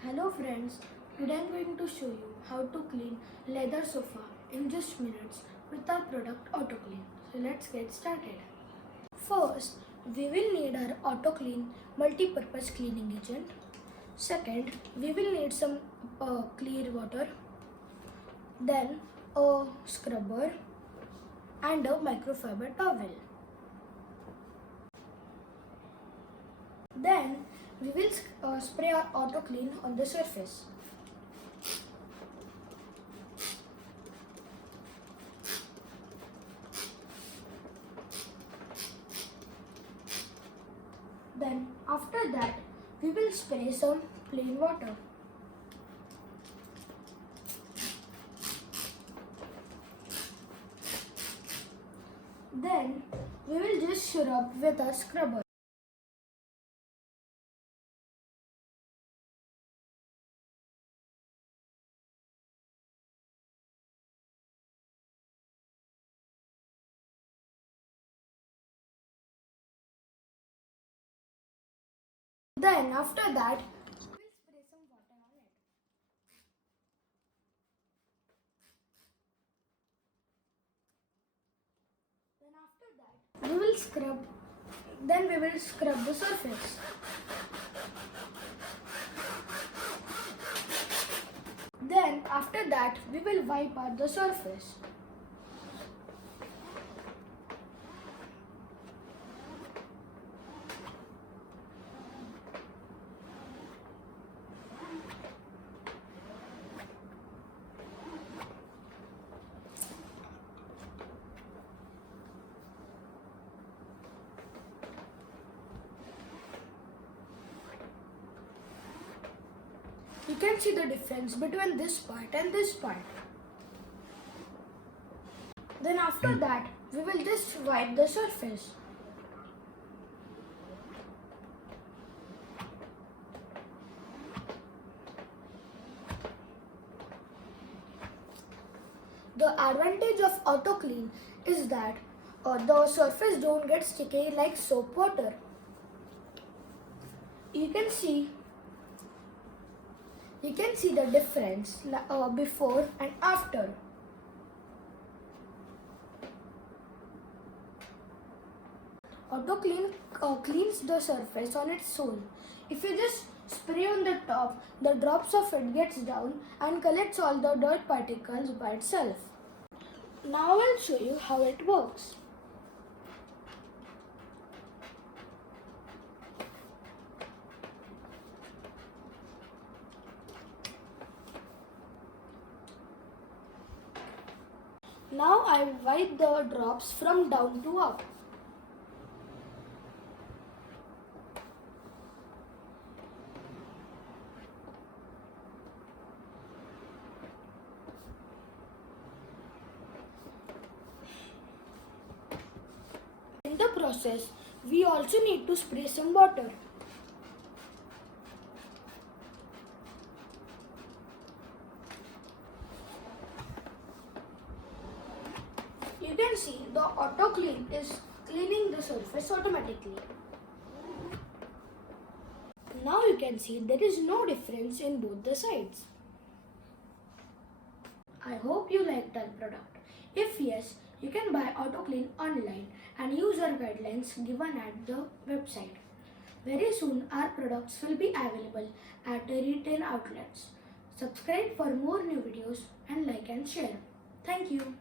Hello friends, today I am going to show you how to clean leather sofa in just minutes with our product Autoclean. So let's get started. First, we will need our Autoclean Multi-Purpose Cleaning Agent. Second, we will need some clear water, then a scrubber and a microfiber towel. Then we will spray our Autoclean on the surface. Then after that we will spray some plain water. Then we will just scrub with a scrubber. Then after that, we will spray some water on it. Then after that, we will scrub the surface. Then after that, we will wipe out the surface. You can see the difference between this part and this part. Then after that, we will just wipe the surface. The advantage of Autoclean is that the surface don't get sticky like soap water. You can see the difference before and after. Autoclean cleans the surface on its own. If you just spray on the top, the drops of it gets down and collects all the dirt particles by itself. Now I'll show you how it works. Now I wipe the drops from down to up. In the process, we also need to spray some water. You can see the Autoclean is cleaning the surface automatically. Now you can see there is no difference in both the sides. I hope you liked our product. If yes, you can buy Autoclean online and use our guidelines given at the website. Very soon our products will be available at retail outlets. Subscribe for more new videos and like and share. Thank you.